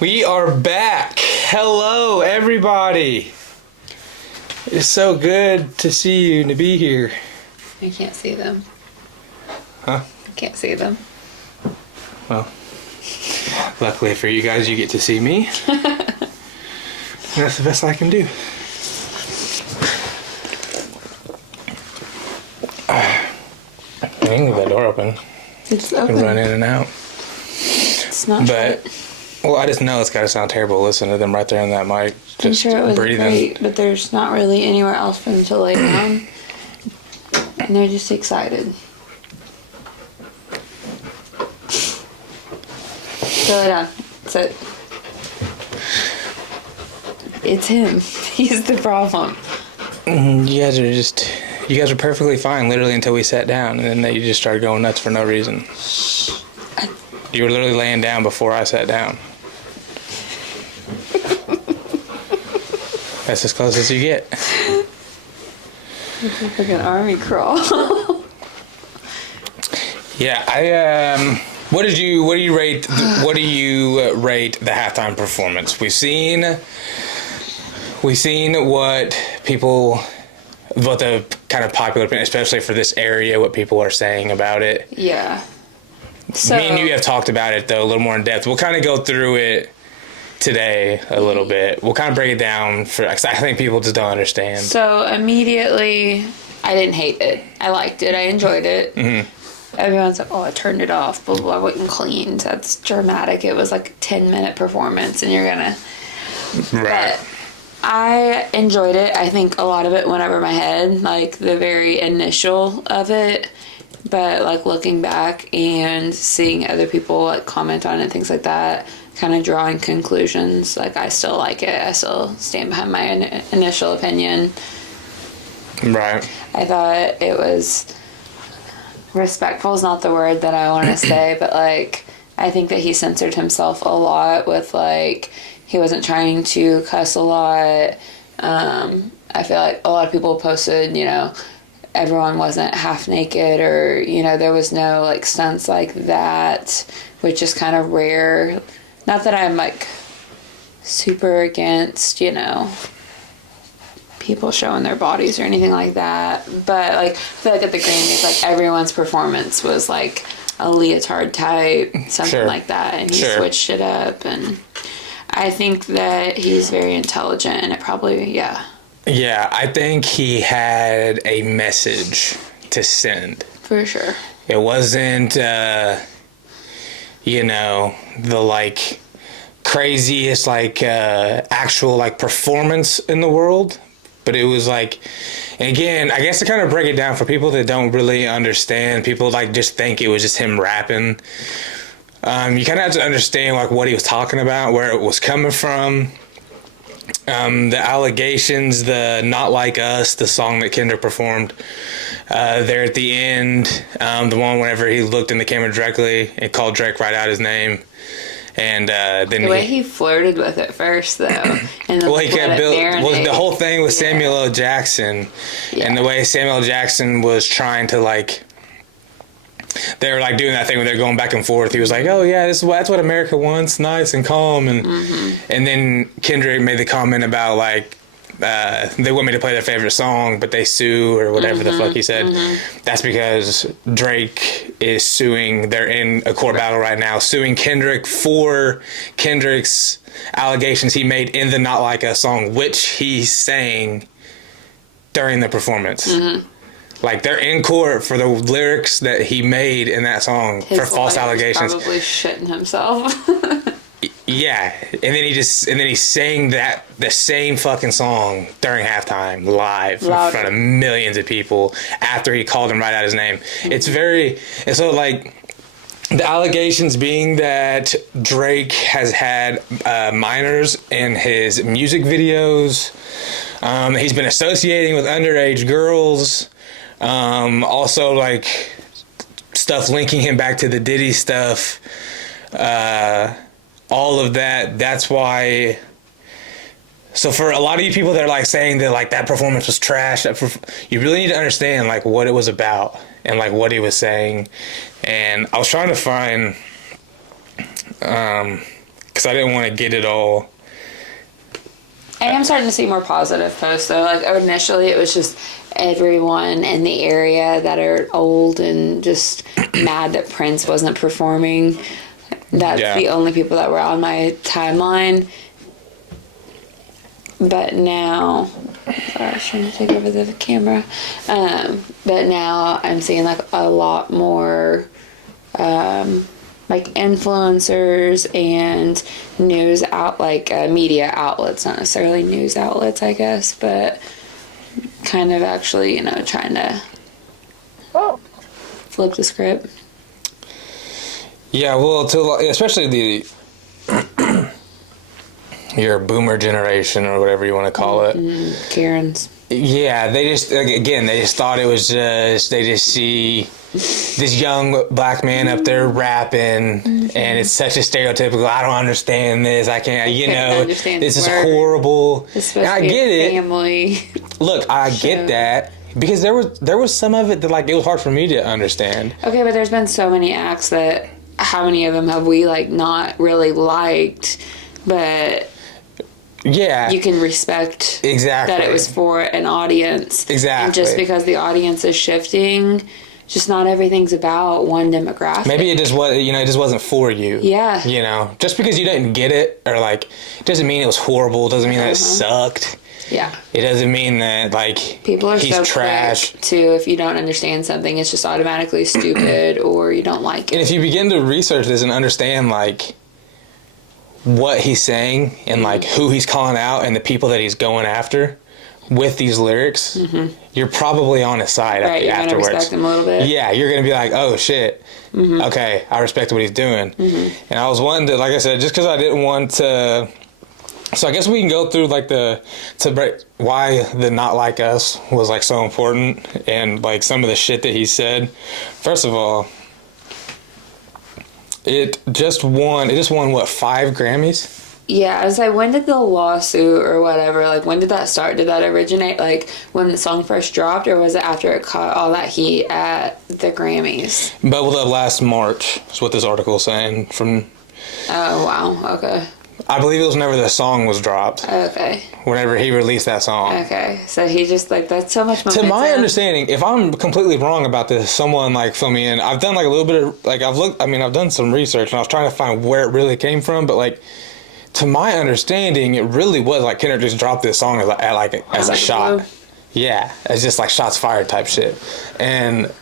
We are back. Hello, everybody. It's so good to see you and to be here. I can't see them. Huh? I can't see them. Well, luckily for you guys, you get to see me. And that's the best I can do. I can leave that door open. It's I open. can run in and out. It's not shut. Well, I just know it's got to sound terrible listening to them right there in that mic. Just I'm sure it was breathing. great, but there's not really anywhere else for them to lay down. And they're just excited. So lay down. Sit. It's him. He's the problem. You guys are perfectly fine, literally, until we sat down, and then you just started going nuts for no reason. You were literally laying down before I sat down. That's as close as you get. It's like an army crawl. Yeah, what do you rate the halftime performance? We've seen what the kind of popular opinion, especially for this area, what people are saying about it. Yeah. So, me and you have talked about it though a little more in depth. We'll kind of go through it today a little bit. We'll kind of break it down because I think people just don't understand. So immediately, I didn't hate it. I liked it. I enjoyed it. Mm-hmm. Everyone's like, "Oh, I turned it off." Blah blah. I went and cleaned. That's dramatic. It was like a 10-minute performance, and you're gonna. Right. But I enjoyed it. I think a lot of it went over my head, like the very initial of it. But like looking back and seeing other people like comment on it and things like that, kind of drawing conclusions, like I still like it. I still stand behind my initial opinion. Right. I thought it was respectful is not the word that I want to say, but like I think that he censored himself a lot with like he wasn't trying to cuss a lot. I feel like a lot of people posted, everyone wasn't half naked or, there was no like stunts like that, which is kind of rare. Not that I'm like super against, people showing their bodies or anything like that. But like I feel like at the Grammys, like everyone's performance was like a leotard type, something like that. And he switched it up, and I think that he's very intelligent, and it probably, Yeah, I think he had a message to send. For sure. It wasn't, the like craziest like actual like performance in the world, but it was like, and again, I guess to kind of break it down for people that don't really understand, people like just think it was just him rapping. You kind of have to understand like what he was talking about, where it was coming from. The allegations, the Not Like Us, the song that Kendrick performed there at the end, the one whenever he looked in the camera directly and called Drake right out his name. And then the way he flirted with it first, though, and then the whole thing with Samuel L. Jackson, and the way Samuel L. Jackson was trying to like, they were like doing that thing where they're going back and forth. He was like, "Oh yeah, that's what America wants, nice and calm," and and then Kendrick made the comment about like they want me to play their favorite song, but they sue or whatever the fuck he said. That's because Drake is suing. They're in a court battle right now, suing Kendrick for Kendrick's allegations he made in the Not Like Us song, which he sang during the performance. Like, they're in court for the lyrics that he made in that song for false allegations. Probably shitting himself. Yeah, and then he sang the same fucking song during halftime live in front of millions of people after he called him right out his name. And so like the allegations being that Drake has had minors in his music videos. He's been associating with underage girls. Also like stuff linking him back to the Diddy stuff. All of that, that's why. So for a lot of you people that are like saying that like that performance was trash, you really need to understand like what it was about and like what he was saying. And I was trying to find, because because I didn't want to get it all. I am starting to see more positive posts though. Like initially it was just everyone in the area that are old and just mad that Prince wasn't performing. That's the only people that were on my timeline. But now, sorry, I was trying to take over the camera. But now I'm seeing like a lot more like influencers and news media outlets, not necessarily news outlets, I guess, but kind of actually, trying to flip the script. Yeah, well, especially your boomer generation or whatever you want to call it. Karens. Yeah, they just thought it was they just see this young black man up there rapping, and it's such a stereotypical, I don't understand this, I can't, this is horrible. Especially and I get it. Family. Look, I get that. Because there was some of it that like it was hard for me to understand. Okay, but there's been so many acts that how many of them have we like not really liked, but yeah, you can respect exactly that it was for an audience. Exactly. And just because the audience is shifting, just not everything's about one demographic. Maybe it just was, it just wasn't for you. Yeah. Just because you didn't get it, or like, it doesn't mean it was horrible. It doesn't mean that it sucked. Yeah. It doesn't mean that like people are he's so trash. quick to, if you don't understand something, it's just automatically stupid or you don't like it. And if you begin to research this and understand like what he's saying and like who he's calling out and the people that he's going after with these lyrics, you're probably on his side you're afterwards. Gonna respect him a little bit. Yeah, you're gonna be like, oh shit, okay, I respect what he's doing. And I was wanting to, like I said, just because I didn't want to. So I guess we can go through like why the Not Like Us was like so important and like some of the shit that he said. First of all, it just won what, 5 Grammys? Yeah, I was like, when did the lawsuit or whatever, like, when did that start? Did that originate, like, when the song first dropped, or was it after it caught all that heat at the Grammys? But last March is what this article is saying from... Oh, wow, okay. I believe it was whenever the song was dropped. Okay. Whenever he released that song. Okay, so he just, like, that's so much momentum. To my understanding, if I'm completely wrong about this, someone, like, fill me in. I've done, like, a little bit of, like, I've done some research, and I was trying to find where it really came from, but, like, to my understanding, it really was, like, Kendrick just dropped this song as a shot. Blue? Yeah, it's just, like, shots fired type shit. And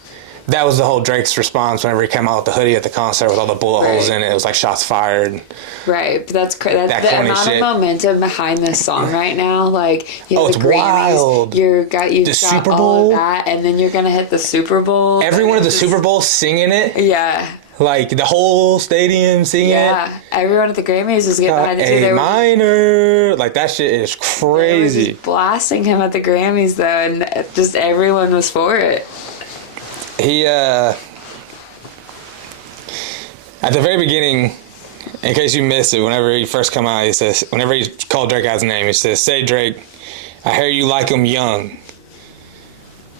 that was the whole Drake's response whenever he came out with the hoodie at the concert with all the bullet holes in it. It was, like, shots fired. Right, but that's the amount of momentum behind this song right now. Like, you have the Grammys, wild. You've the got Super Bowl, all of that, and then you're gonna hit the Super Bowl. Everyone at the Super Bowl singing it. Yeah. Like, the whole stadium singing it. Yeah, everyone at the Grammys was getting behind it too. A minor. Like, that shit is crazy. They were just blasting him at the Grammys, though, and just everyone was for it. He, at the very beginning, in case you missed it, whenever he first come out, he says, whenever he called Drake out his name, he says, "Say, Drake, I hear you like him young."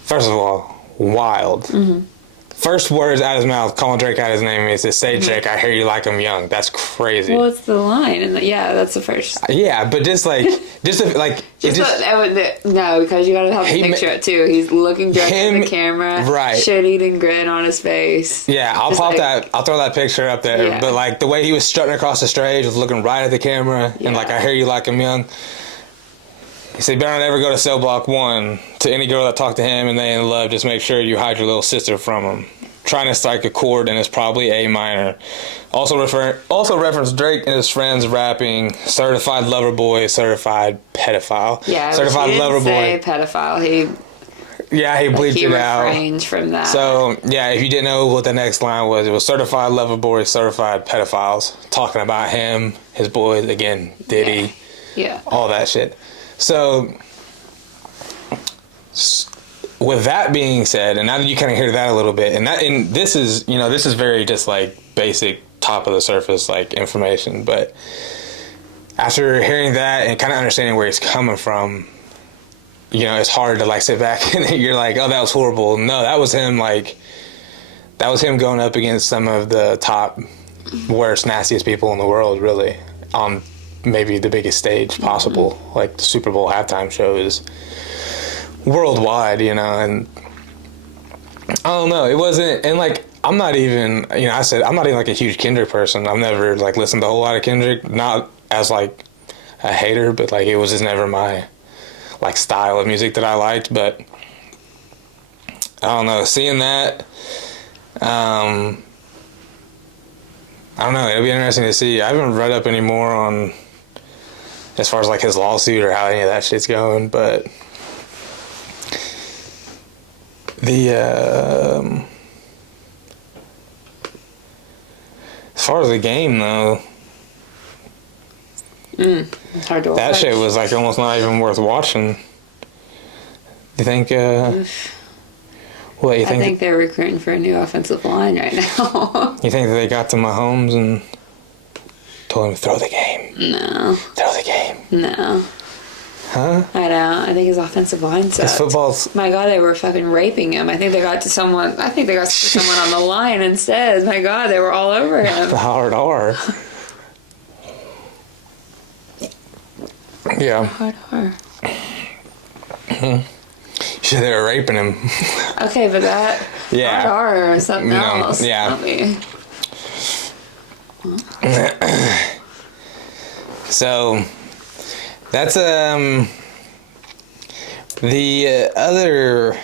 First of all, wild. Mm-hmm. First words out of his mouth, calling Drake out his name, he says, "Say, Drake, I hear you like him young." That's crazy. Well, it's the line, and that's the first. Yeah, but no, because you gotta have the picture it too. He's looking directly at the camera, right? Shit-eating grin on his face. Yeah, I'll throw that picture up there. Yeah. But like the way he was strutting across the stage, was looking right at the camera, and like, "I hear you like him young." He said, "Better not ever go to Cell Block 1. To any girl that talked to him and they in love, just make sure you hide your little sister from him. Trying to strike a chord, and it's probably A minor." Also reference Drake and his friends rapping "Certified Lover Boy, Certified Pedophile." Yeah, Certified Lover Boy. Pedophile. He bleeped it out. He refrained from that. So, yeah, if you didn't know what the next line was, it was "Certified Lover Boy, Certified Pedophiles." Talking about him, his boys, again, Diddy. Yeah. All that shit. So, with that being said, and now that you kind of hear that a little bit, and this is very just like basic top of the surface like information, but after hearing that and kind of understanding where he's coming from, it's hard to like sit back and you're like, "Oh, that was horrible." No, that was him going up against some of the top worst, nastiest people in the world, really. on maybe the biggest stage possible. Like the Super Bowl halftime show is worldwide, you know, and I don't know, it wasn't, and like, I'm not even, you know, I said, I'm not even like a huge Kendrick person. I've never like listened to a whole lot of Kendrick, not as like a hater, but like it was just never my like style of music that I liked. But I don't know, seeing that, I don't know, it'll be interesting to see. I haven't read up any more on as far as like his lawsuit or how any of that shit's going, but the as far as the game though, it's hard to watch. that shit was like almost not even worth watching. You think what you I think? think they're recruiting for a new offensive line right now. You think that they got to Mahomes and told him to throw the game? No. Throw the game. No. Huh? I don't. I think his offensive line sucks. His football's My God, they were fucking raping him. I think they got to someone on the line instead. My God, they were all over him. the hard R. Yeah. Hard R. Shit, they were raping him. Okay, but that Yeah. hard R or something No, else. yeah. Not me. So that's the other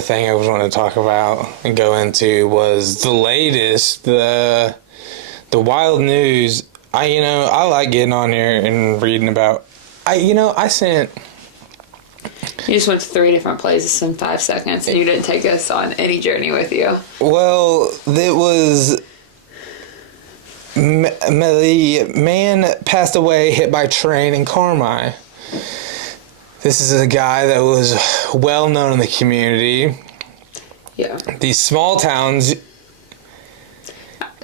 thing I was wanting to talk about and go into was the latest, the wild news. I like getting on here and reading about. I sent. You just went to 3 different places in 5 seconds, and you didn't take us on any journey with you. Well, it was. The man passed away hit by train in Carmi. This is a guy that was well known in the community. Yeah. These small towns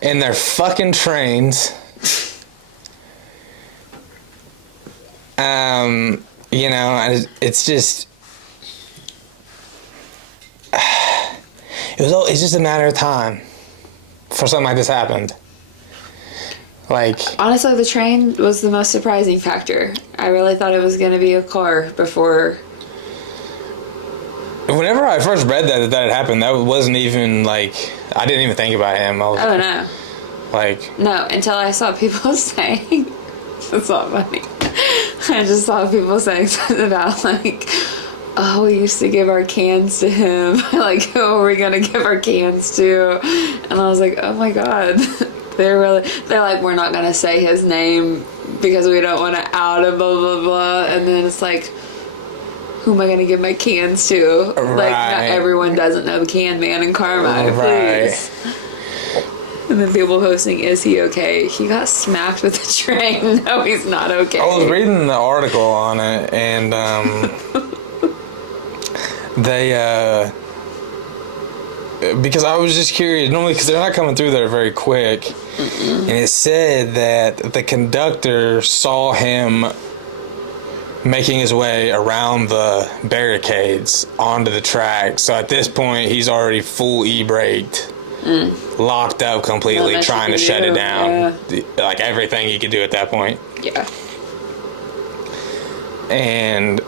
and their fucking trains. It's just. It's just a matter of time for something like this happened. Like, Honestly, the train was the most surprising factor. I really thought it was going to be a car before. whenever I first read that had happened, that wasn't even like, I didn't even think about him. I was Oh, no. like, No, until I saw people saying. That's not funny. I just saw people saying something about, like, oh, we used to give our cans to him. Like, who are we going to give our cans to? And I was like, oh my God. They're like, we're not going to say his name because we don't want to out him, blah, blah, blah. And then it's like, who am I going to give my cans to? Right. Like, not everyone doesn't know the can man in Carmi, please. And then people posting, is he okay? He got smacked with a train. No, he's not okay. I was reading the article on it, and they because I was just curious, normally because they're not coming through there very quick. And it said that the conductor saw him making his way around the barricades onto the track. So at this point, he's already full e-braked, locked up completely, trying to shut it down. Yeah. Like everything he could do at that point. Yeah. And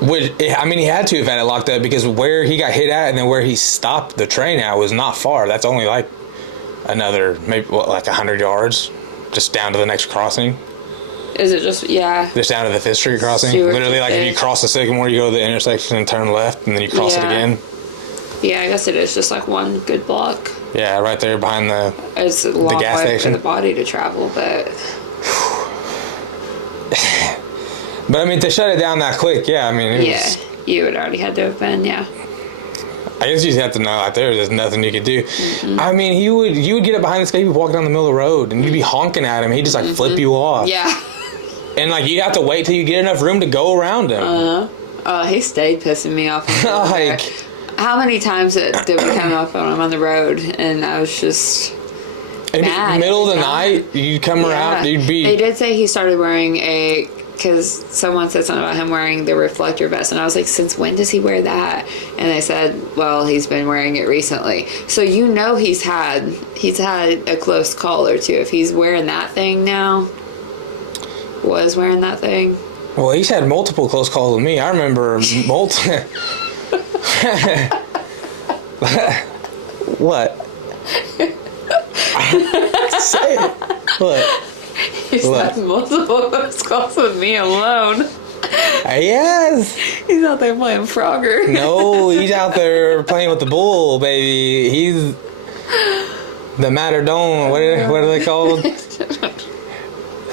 he had to have had it locked up because where he got hit at and then where he stopped the train at was not far. That's only like another, maybe like 100 yards, just down to the next crossing. Is it just, yeah. Just down to the 5th Street crossing. Literally, like if you cross the Sycamore, you go to the intersection and turn left, and then you cross it again. Yeah, I guess it is just like one good block. Yeah, right there behind it's a long gas way station for the body to travel, but. But I mean, to shut it down that quick, yeah, I mean, you would already had to have been, yeah. I guess you just have to know out there's nothing you could do. Mm-hmm. I mean, you would get up behind this guy, you'd be walking down the middle of the road, and you'd be honking at him, he'd just like flip you off. Yeah. And like you have to wait till you get enough room to go around him. He stayed pissing me off. Like, how many times did we come up on him on the road, and I was just mad. Middle of the night, you'd come around, you'd be. They did say he started wearing because someone said something about him wearing the reflector vest, and I was like, since when does he wear that? And they said, well, he's been wearing it recently. So he's had a close call or two if he's wearing that thing now. was wearing that thing. Well, he's had multiple close calls with me. I remember multiple. What? Say it. What? He's had multiple close calls with me alone. Yes. He's out there playing Frogger. No, he's out there playing with the bull, baby. He's the Matador. What are they called?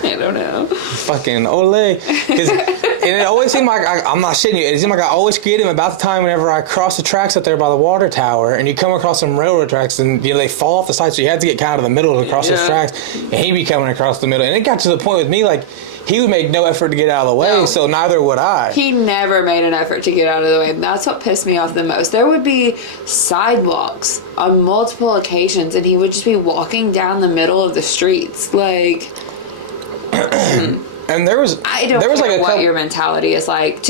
I don't know. Fucking ole. And it always seemed like, I'm not shitting you, it seemed like I always get him about the time whenever I cross the tracks up there by the water tower, and you come across some railroad tracks, and they fall off the side, so you had to get kind of to the middle to cross those tracks, and he'd be coming across the middle. And it got to the point with me, like, he would make no effort to get out of the way, so neither would I. He never made an effort to get out of the way, and that's what pissed me off the most. There would be sidewalks on multiple occasions, and he would just be walking down the middle of the streets, like... And there was like what your mentality is like.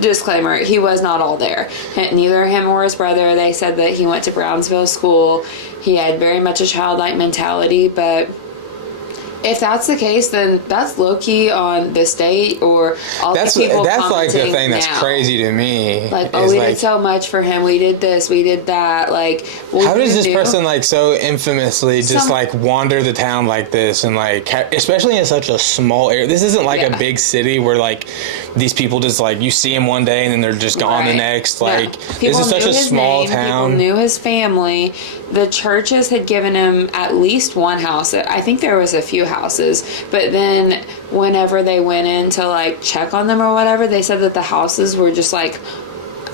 Disclaimer, he was not all there. Neither him or his brother. They said that he went to Brownsville School. He had very much a childlike mentality, but if that's the case, then that's low-key on the state or all the people. That's like the thing now. That's crazy to me. Like, oh, we did so much for him. We did this. We did that. Like, how does this person like so infamously just like wander the town like this and like, especially in such a small area? This isn't like a big city where like these people just like you see him one day and then they're just gone the next. Like, this is such a small town. People knew his family. The churches had given him at least one house. I think there was a few houses, but then whenever they went in to like check on them or whatever, they said that the houses were just like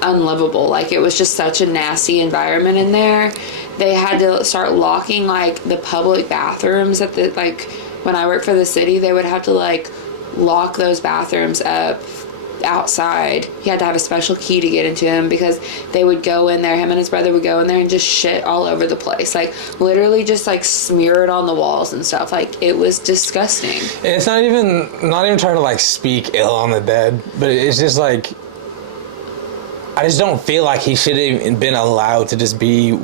unlivable. Like, it was just such a nasty environment in there. They had to start locking like the public bathrooms at the, like, when I worked for the city, they would have to like lock those bathrooms up outside. He had to have a special key to get into them because they would go in there, him and his brother would go in there and just shit all over the place, like literally just like smear it on the walls and stuff. Like, it was disgusting. And it's not even trying to like speak ill on the dead, but it's just like, I just don't feel like he should have been allowed to just be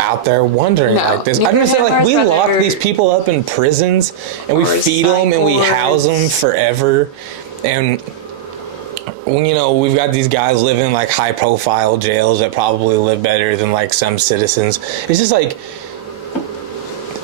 out there wandering like this. I'm just saying, like, we lock these people up in prisons and we feed them and we house them forever, and we've got these guys living in like high profile jails that probably live better than like some citizens. It's just like,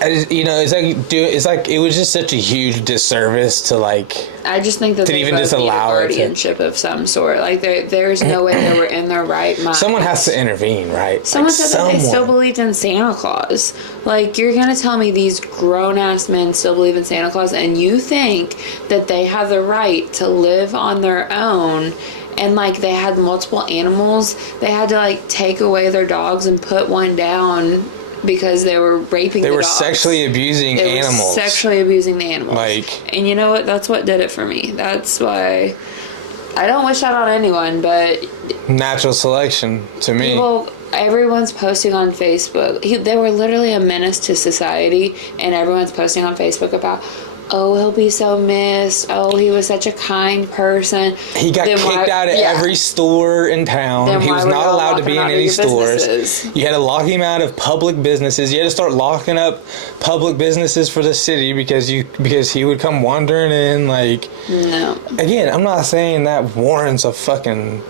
it's like it was just such a huge disservice to like. I just think that to they even just allow guardianship of some sort. Like, there's no way they were in their right mind. Someone has to intervene, right? Someone said that they still believed in Santa Claus. Like, you're gonna tell me these grown ass men still believe in Santa Claus, and you think that they have the right to live on their own? And like, they had multiple animals. They had to like take away their dogs and put one down because they were raping the dogs. They were sexually abusing animals. Sexually abusing the animals. Like, and you know what? That's what did it for me. That's why I don't wish that on anyone, but natural selection to me. Everyone's posting on Facebook. They were literally a menace to society, and everyone's posting on Facebook about, oh, he'll be so missed. Oh, he was such a kind person. He got kicked out of every store in town. He was not allowed to be in any stores. You had to lock him out of public businesses. You had to start locking up public businesses for the city because he would come wandering in. Like, no. Again, I'm not saying that warrants a fucking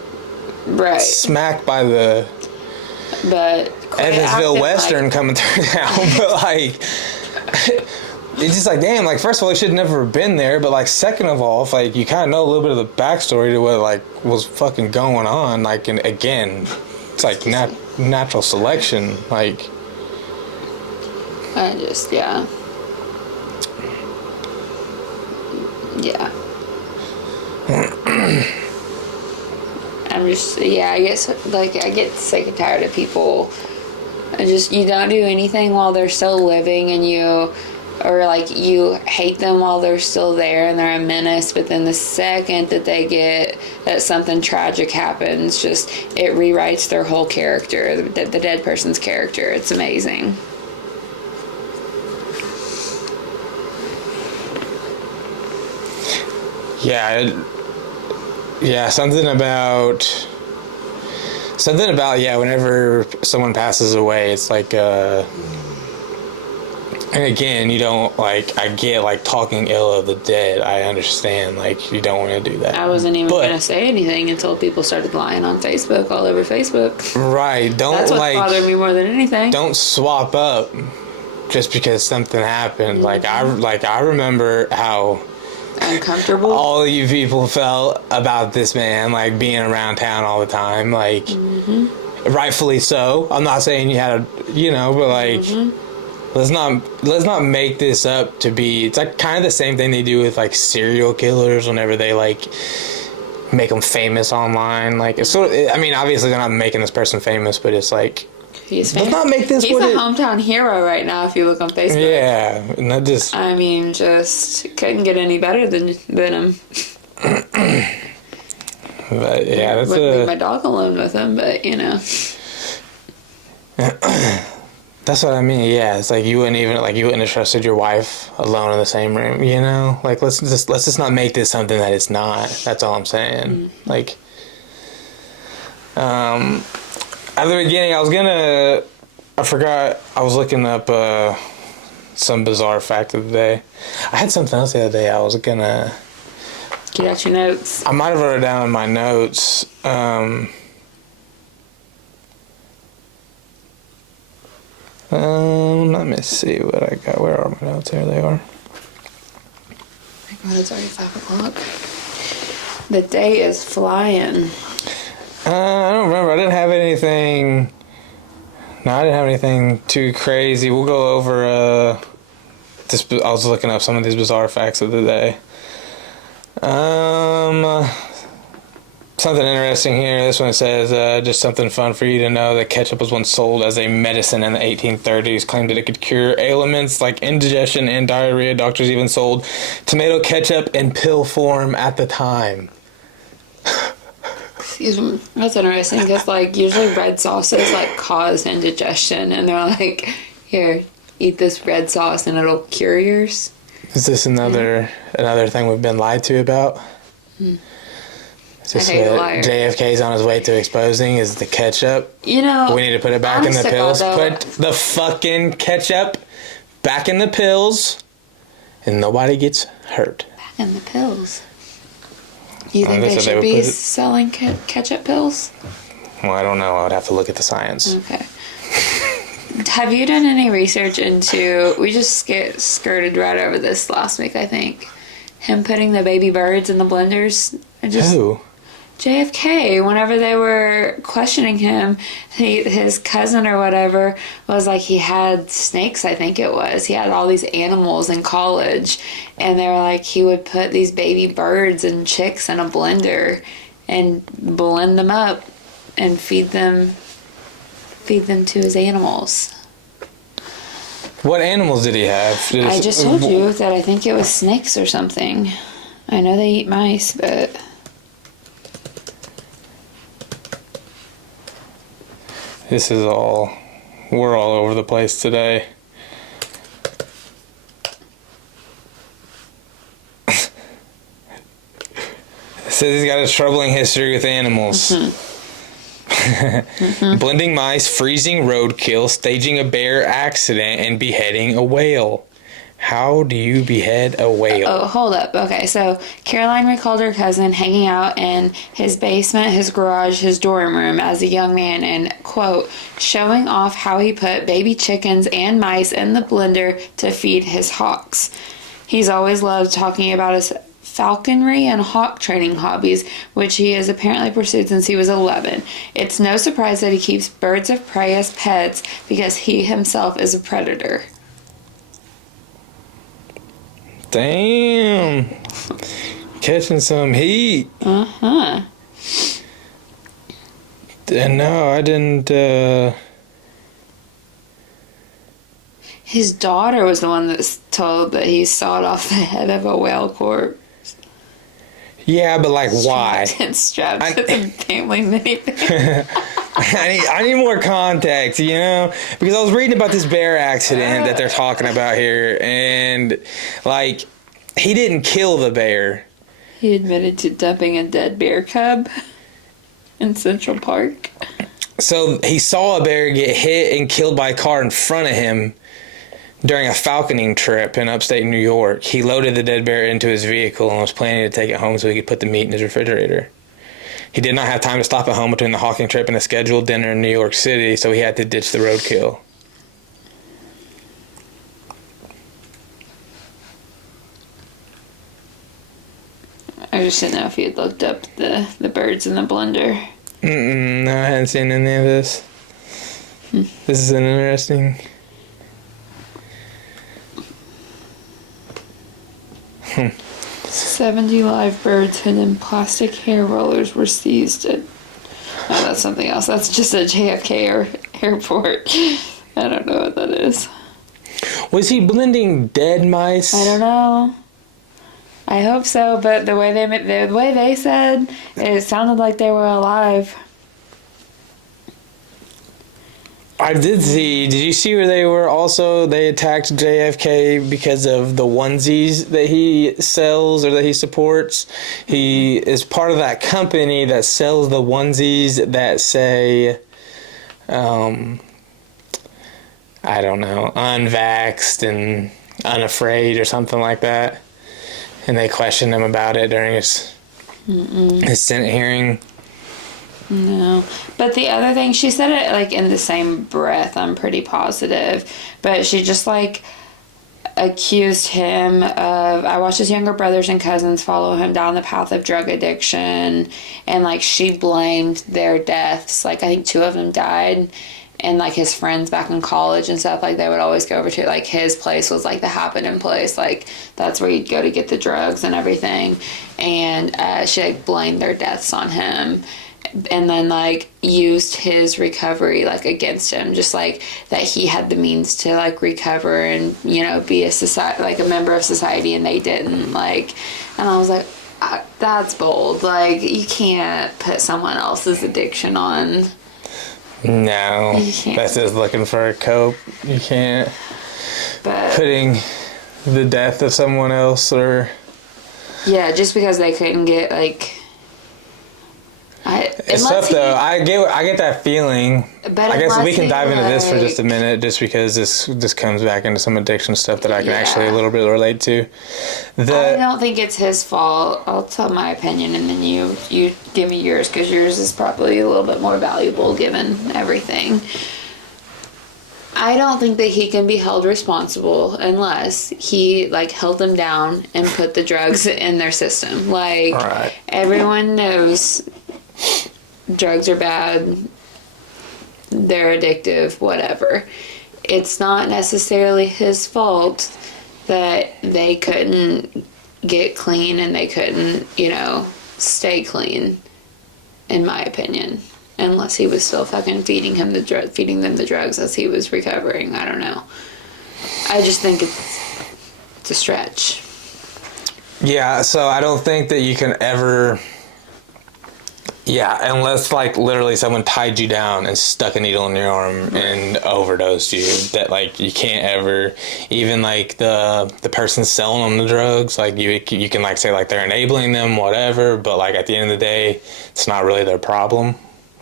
smack by the Evansville Western coming through town, but like. It's just like, damn, like, first of all, he should have never been there, but like, second of all, if like you kind of know a little bit of the backstory to what like was fucking going on, like, and again, it's like natural selection, like. I just yeah. I'm just I guess like I get sick and tired of people. You don't do anything while they're still living, and you hate them while they're still there and they're a menace, but then the second that something tragic happens, just it rewrites their whole character, the dead person's character. It's amazing. Something about whenever someone passes away, it's like And again, you don't, like, I get, like, talking ill of the dead. I understand, like, you don't want to do that. I wasn't even going to say anything until people started lying on Facebook, all over Facebook. Right. Don't, That's what like, bothered me more than anything. Don't swap up just because something happened. Like, I remember how uncomfortable all of you people felt about this man, like, being around town all the time. Like, rightfully so. I'm not saying you had a, but, like... Let's not make this up to be... It's like kind of the same thing they do with like serial killers whenever they like make them famous online. Like it's sort of... I mean, obviously they're not making this person famous, but it's like... He's famous. Let's not make this... He's a hometown hero right now if you look on Facebook. Yeah. And that just... I mean, just couldn't get any better than him. But yeah, that's Wouldn't leave my dog alone with him, but That's what I mean. Yeah, it's like you wouldn't have trusted your wife alone in the same room. Like let's just not make this something that it's not. That's all I'm saying. Like, at the beginning, I forgot. I was looking up some bizarre fact of the day. I had something else the other day. I was gonna get out your notes. I might have wrote it down in my notes. Let me see what I got. Where are my notes? There they are. Oh my God, it's already 5 o'clock. The day is flying. I don't remember. I didn't have anything. No, I didn't have anything too crazy. We'll go over this. I was looking up some of these bizarre facts of the day. Something interesting here. This one says, just something fun for you to know that ketchup was once sold as a medicine in the 1830s, claimed that it could cure ailments like indigestion and diarrhea. Doctors even sold tomato ketchup in pill form at the time. Excuse me. That's interesting because, like, usually red sauces, like, cause indigestion, and they're like, here, eat this red sauce and it'll cure yours. Is this another thing we've been lied to about? Is this what JFK's on his way to exposing is the ketchup? We need to put it back in the pills. Put the fucking ketchup back in the pills and nobody gets hurt. Back in the pills? You think they should be selling ketchup pills? Well, I don't know. I would have to look at the science. Okay. Have you done any research into... We just skirted right over this last week, I think. Him putting the baby birds in the blenders. Who? JFK, whenever they were questioning him, his cousin or whatever was like he had snakes, I think it was. He had all these animals in college, and they were like he would put these baby birds and chicks in a blender and blend them up and feed them to his animals. What animals did he have? I just told you that I think it was snakes or something. I know they eat mice, but... We're all over the place today. It says he's got a troubling history with animals. Blending mice, freezing roadkill, staging a bear accident, and beheading a whale. How do you behead a whale? Oh, hold up. Okay, so Caroline recalled her cousin hanging out in his basement, his garage, his dorm room as a young man and, quote, showing off how he put baby chickens and mice in the blender to feed his hawks. He's always loved talking about his falconry and hawk training hobbies, which he has apparently pursued since he was 11. It's no surprise that he keeps birds of prey as pets because he himself is a predator. Damn. Catching some heat. Uh-huh. No, I didn't, His daughter was the one that's told that he sawed off the head of a whale corpse. Yeah, but like why? Strapped to the family minivan. I need more context, because I was reading about this bear accident that they're talking about here, and like he didn't kill the bear. He admitted to dumping a dead bear cub in Central Park. So he saw a bear get hit and killed by a car in front of him. During a falconing trip in upstate New York, he loaded the dead bear into his vehicle and was planning to take it home so he could put the meat in his refrigerator. He did not have time to stop at home between the hawking trip and a scheduled dinner in New York City, so he had to ditch the roadkill. I just didn't know if you had looked up the birds in the blender. No, I hadn't seen any of this. This is an interesting... 70 live birds hidden in plastic hair rollers were seized at... Oh, that's something else. That's just a JFK airport. I don't know what that is. Was he blending dead mice? I don't know. I hope so, but the way they said, it sounded like they were alive. I did see. Did you see where they attacked JFK because of the onesies that he sells or that he supports? He is part of that company that sells the onesies that say, I don't know, unvaxxed and unafraid or something like that. And they questioned him about it during his Senate hearing. No. But the other thing, she said it like in the same breath, I'm pretty positive. But she just like accused him of, I watched his younger brothers and cousins follow him down the path of drug addiction. And like she blamed their deaths. Like I think 2 of them died. And like his friends back in college and stuff, like they would always go over to, like his place was like the happening place, like that's where you'd go to get the drugs and everything. And she like blamed their deaths on him, and then like used his recovery like against him, just like that he had the means to like recover and, you know, be a society, like a member of society, and they didn't. Like, and I was like, that's bold. Like you can't put someone else's addiction on. No, that's just looking for a cope. You can't. But putting the death of someone else or... Yeah, just because they couldn't get, like... It's tough, though. I get that feeling. But I guess we can dive into this for just a minute, just because this comes back into some addiction stuff that I can actually a little bit relate to. I don't think it's his fault. I'll tell my opinion, and then you give me yours, because yours is probably a little bit more valuable given everything. I don't think that he can be held responsible unless he like held them down and put the drugs in their system. Like, right. Everyone knows drugs are bad, they're addictive, whatever. It's not necessarily his fault that they couldn't get clean and they couldn't, you know, stay clean, in my opinion. Unless he was still fucking feeding them the drugs as he was recovering. I don't know. I just think it's a stretch. Yeah, so I don't think that you can ever... Yeah, unless like literally someone tied you down and stuck a needle in your arm and overdosed you, that like you can't ever, even like the person selling them the drugs, like you can like say like they're enabling them, whatever, but like at the end of the day, it's not really their problem.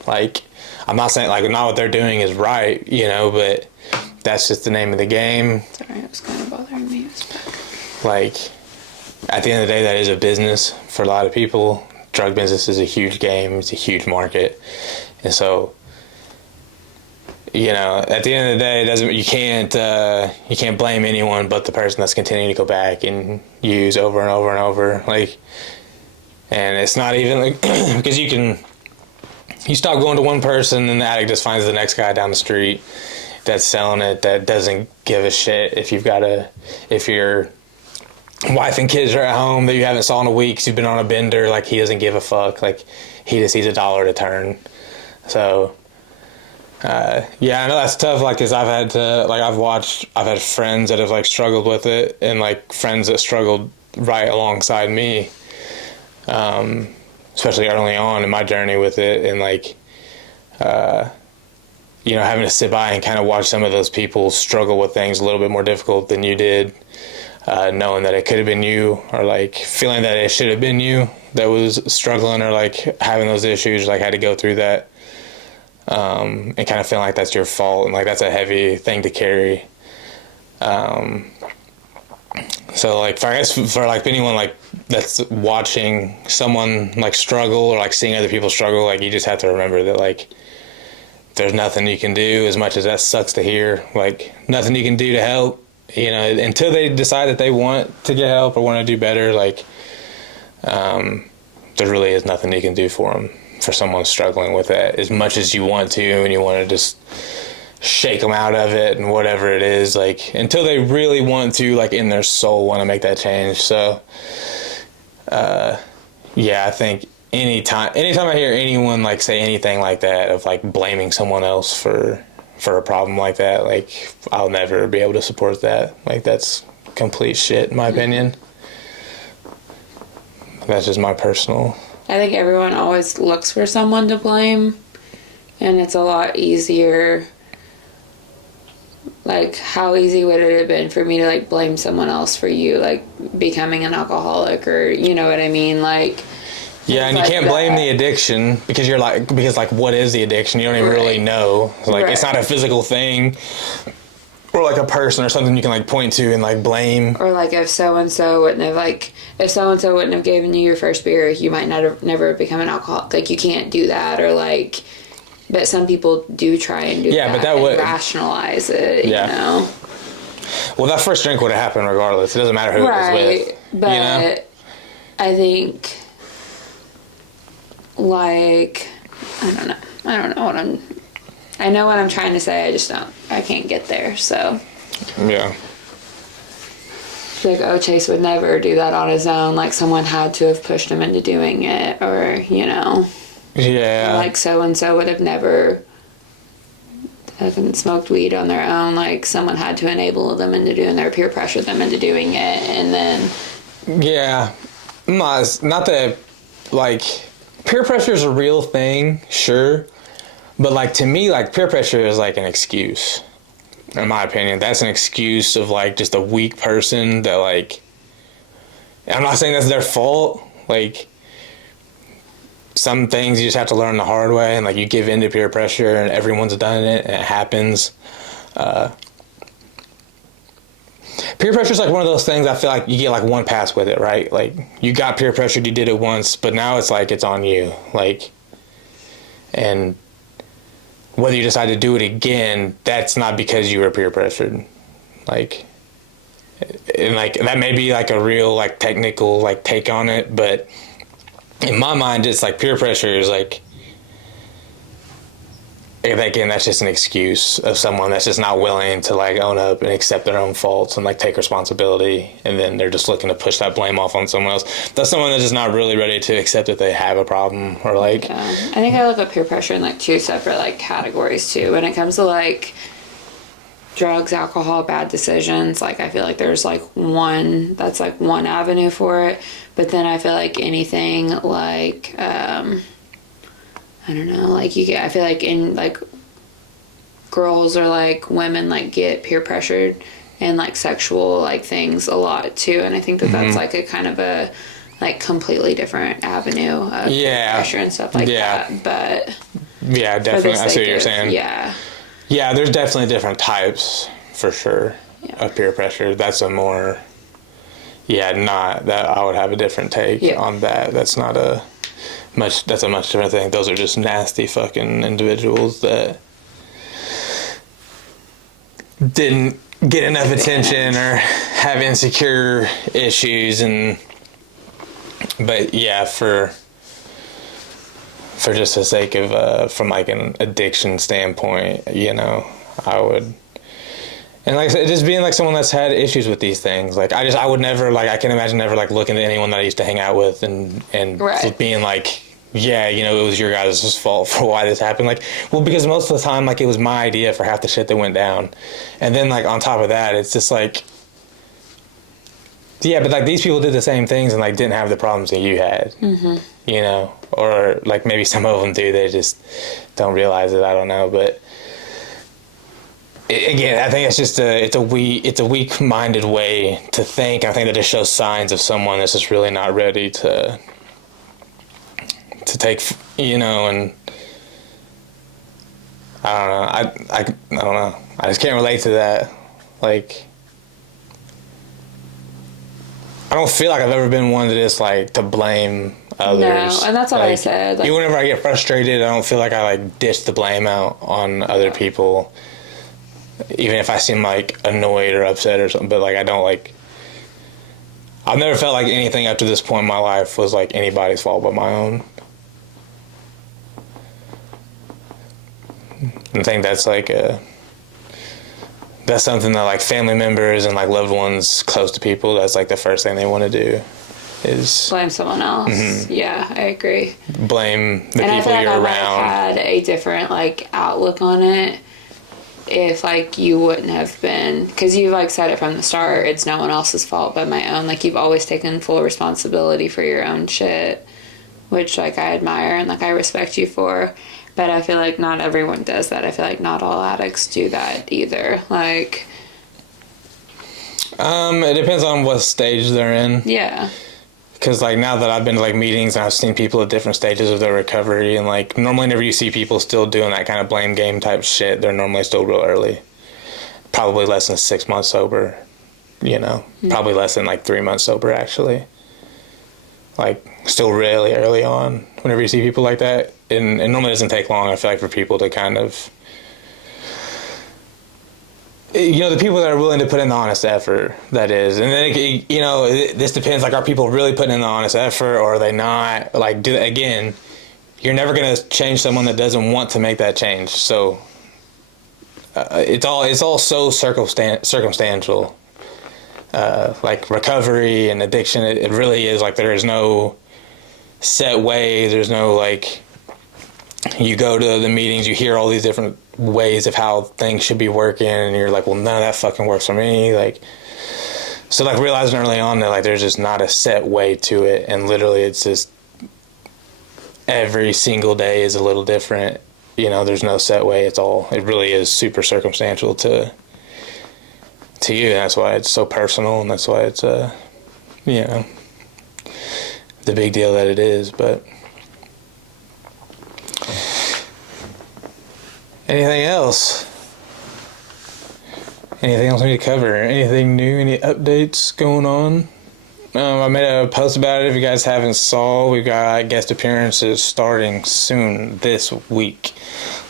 Like, I'm not saying like not what they're doing is right, you know, but that's just the name of the game. Sorry, it was kind of bothering me. Like, at the end of the day, that is a business for a lot of people. Drug business is a huge game. It's a huge market. And so, you know, at the end of the day, you can't blame anyone but the person that's continuing to go back and use over and over and over. Like, and it's not even like, because you stop going to one person and the addict just finds the next guy down the street that's selling it, that doesn't give a shit if your wife and kids are at home that you haven't saw in a week, 'cause you've been on a bender. Like, he doesn't give a fuck. Like, he just sees $1 to turn. So, yeah, I know that's tough. Like, 'cause I've had friends that have like struggled with it, and like friends that struggled right alongside me, especially early on in my journey with it, and like, you know, having to sit by and kind of watch some of those people struggle with things a little bit more difficult than you did. Knowing that it could have been you, or like feeling that it should have been you that was struggling, or like having those issues, like had to go through that, and kind of feeling like that's your fault, and like that's a heavy thing to carry. So like, I guess for like anyone like that's watching someone like struggle or like seeing other people struggle, like you just have to remember that like there's nothing you can do, as much as that sucks to hear. Like nothing you can do to help, you know, until they decide that they want to get help or want to do better. Like there really is nothing you can do for them, for someone struggling with that, as much as you want to, and you want to just shake them out of it and whatever it is, like until they really want to, like in their soul, want to make that change. So yeah, I think anytime I hear anyone like say anything like that, of like blaming someone else for a problem like that, like I'll never be able to support that. Like that's complete shit in my opinion. That's just my personal. I think everyone always looks for someone to blame, and it's a lot easier. Like, how easy would it have been for me to like blame someone else for you like becoming an alcoholic, or you know what I mean? Like, yeah, and you can't blame the addiction because what is the addiction? You don't even really know. Like it's not a physical thing, or like a person or something you can like point to and like blame. Or like if so and so wouldn't have given you your first beer, you might never become an alcoholic. Like you can't do that, or like. But some people do try and do that, but that would rationalize it, you know? Well, that first drink would have happened regardless. It doesn't matter who it was with. But you know? I think, like, I don't know I know what I'm trying to say, I can't get there, so. Yeah. Like, Chase would never do that on his own. Like, someone had to have pushed him into doing it, or, you know. Yeah. Like so-and-so would have never haven't smoked weed on their own. Like someone had to enable them into doing their peer pressure them into doing it, and then. Yeah, not that like peer pressure is a real thing, sure, but like to me, like peer pressure is like an excuse. In my opinion, that's an excuse of like just a weak person that like. I'm not saying that's their fault, like. Some things you just have to learn the hard way, and like you give in to peer pressure, and everyone's done it, and it happens. Peer pressure is like one of those things I feel like you get like one pass with it, right? Like you got peer pressured, you did it once, but now it's like it's on you, like, and whether you decide to do it again, that's not because you were peer pressured, like, and like that may be like a real like technical like take on it, but. In my mind, it's like peer pressure is like, again, that's just an excuse of someone that's just not willing to like own up and accept their own faults and like take responsibility, and then they're just looking to push that blame off on someone else. That's someone that's just not really ready to accept that they have a problem, or like. Yeah. I think I look at peer pressure in like two separate like categories too. When it comes to like drugs, alcohol, bad decisions, like I feel like there's like one avenue for it, but then I feel like anything like I don't know, like I feel like in like girls or like women like get peer pressured and like sexual like things a lot too, and I think that that's like a kind of a like completely different avenue of peer pressure and stuff like that. But yeah, definitely I see what you're saying. Yeah, there's definitely different types, for sure, of peer pressure. That's a more, not that I would have a different take on that. That's not that's a much different thing. Those are just nasty fucking individuals that didn't get enough attention or have insecure issues, but yeah, for just the sake of from like an addiction standpoint, you know, I would, and like I said, just being like someone that's had issues with these things, like I would never, like I can imagine never like looking at anyone that I used to hang out with and just being like, yeah, you know, it was your guys' fault for why this happened. Like, well, because most of the time, like, it was my idea for half the shit that went down, and then like on top of that, it's just like, yeah, but like these people did the same things and like didn't have the problems that you had, you know, or like maybe some of them do, they just don't realize it. I don't know, but again, I think it's just it's a weak-minded way to think. I think that it shows signs of someone that's just really not ready to take, you know, and I don't know. I don't know. I just can't relate to that. Like, I don't feel like I've ever been one to just like to blame others. No, and that's what I Like, said. Like, even whenever I get frustrated, I don't feel like I like dish the blame out on other people, even if I seem like annoyed or upset or something. But like I don't like. I've never felt like anything up to this point in my life was like anybody's fault but my own. I think that's like that's something that like family members and like loved ones close to people, that's like the first thing they want to do is blame someone else. Mm-hmm. Yeah, I agree. Blame the and people I feel like you're I around. Had a different like outlook on it if like you wouldn't have been, because you like said it from the start, it's no one else's fault but my own. Like you've always taken full responsibility for your own shit, which like I admire and like I respect you for. But I feel like not everyone does that. I feel like not all addicts do that either. Like, it depends on what stage they're in. Yeah. Because like now that I've been to like meetings and I've seen people at different stages of their recovery, and like normally whenever you see people still doing that kind of blame game type shit, they're normally still real early. Probably less than 6 months sober, you know. Probably less than like 3 months sober actually. Like still really early on whenever you see people like that. And it normally doesn't take long, I feel like, for people to kind of, you know, the people that are willing to put in the honest effort, that is. And then, you know, this depends, like, are people really putting in the honest effort or are they not? Like, again, you're never going to change someone that doesn't want to make that change. So it's all so circumstantial. Like recovery and addiction, it really is like there is no set way. There's no like, you go to the meetings, you hear all these different ways of how things should be working, and you're like, well, none of that fucking works for me. Like, so like realizing early on that like there's just not a set way to it, and literally it's just every single day is a little different. You know, there's no set way. It really is super circumstantial to you. And that's why it's so personal, and that's why it's you know, the big deal that it is. But anything else? Anything else we need to cover? Anything new? Any updates going on? I made a post about it. If you guys haven't saw, we've got guest appearances starting soon this week.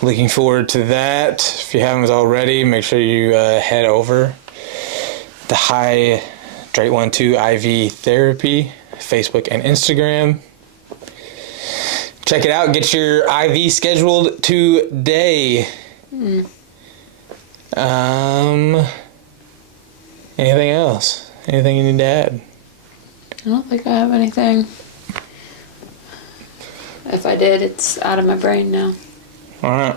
Looking forward to that. If you haven't already, make sure you head over the Hydrate 12 IV Therapy, Facebook and Instagram. Check it out. Get your IV scheduled today. Anything else? Anything you need to add? I don't think I have anything. If I did, it's out of my brain now. All right.